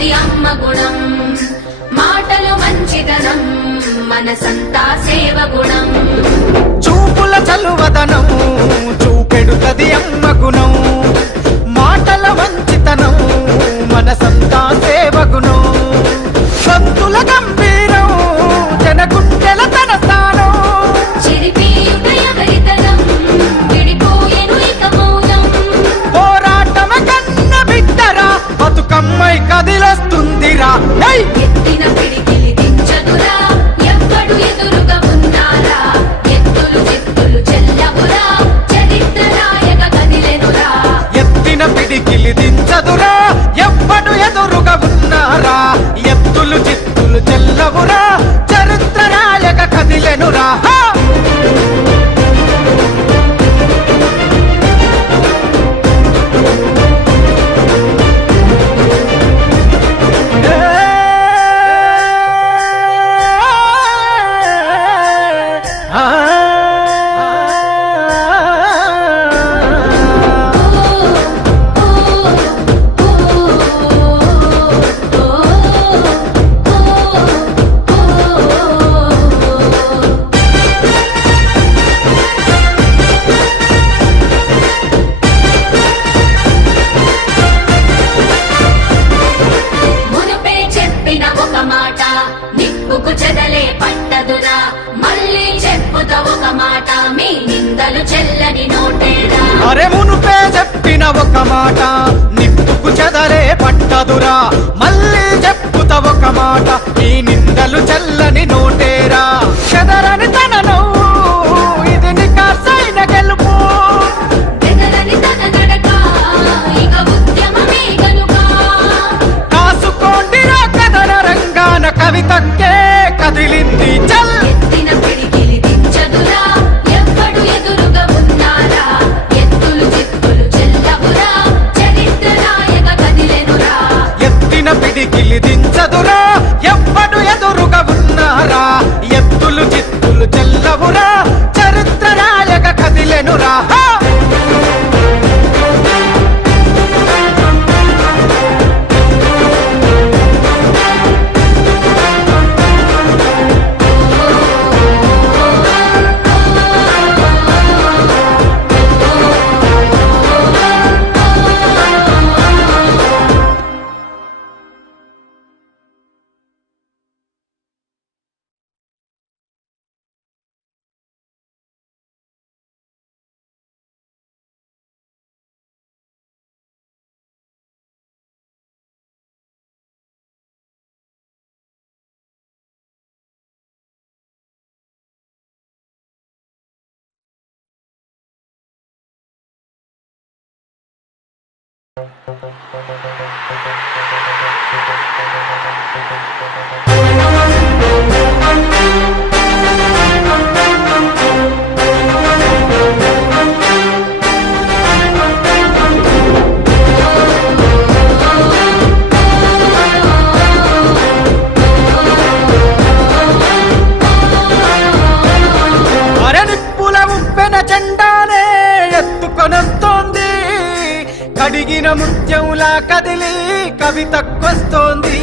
అది అమ్మ గుణం మాటలు మంచితనం మనసంతా సేవ గుణం చూపుల చలువదనం చూపెడుతది అమ్మ గుణం మాటల మంచితనం మనసంతా సేవ గుణం సంతుల గంభీరం జనగుండెల తన స్థానం చిరిపీయుట ఎవరితనం విడిపోయెను ఇక మౌనం పోరాటమ కన్న బిడ్డరా బతుకమ్మై కదిలొస్తుందిరా ఎత్తిన పిడికిలి దించదురా ఎవ్వడు ఎదురుగా ఉన్నారా ఎత్తులు చిత్తులు చెల్లవురా చరిత్ర నాయక కదిలెనురా ఎత్తిన పిడికిలి దించదురా ఎవ్వడు ఎదురుగా ఉన్నారా ఎత్తులు చిత్తులు చెల్లవురా చరిత్ర నాయక కదిలెనురా మునుపే చెప్పిన ఒక మాట నిప్పుకు చెదలే పట్టదురా మళ్ళీ చెప్పుత ఒక మాట మీ నిందలు చెల్లని నోటేరా అరే మునుపే చెప్పిన ఒక మాట నిప్పుకు చెదరే పట్టదురా మళ్ళీ చెప్పుత ఒక మాట ఈ నిందలు చల్లని నోటేరా చెదరని తన నవ్వు ఇది నికార్సైన గెలుపు బెదరని తన నడక ఇక ఉద్యమమే గనుక కాసుకోండిరా కథన రంగాన కవితక్కే కదిలింది చల్ ఎత్తిన పిడికిలి దించదురా ఎవ్వడు ఎదురుగా ఉన్నారా ఎత్తులు చిత్తులు చెల్లవురా చరిత్ర నాయక కదిలెనురా ఎత్తిన పిడికిలి దించదురా ఎవ్వడు ఎదురుగా ఉన్నారా ఎత్తులు చిత్తులు చెల్లవురా చరిత్ర నాయక కదిలెనురా అరే నిప్పుల ఉప్పెన జెండానే ఎత్తుకొనొస్తోంది కడిగిన ముత్యంలా కదిలి కవితకొస్తోంది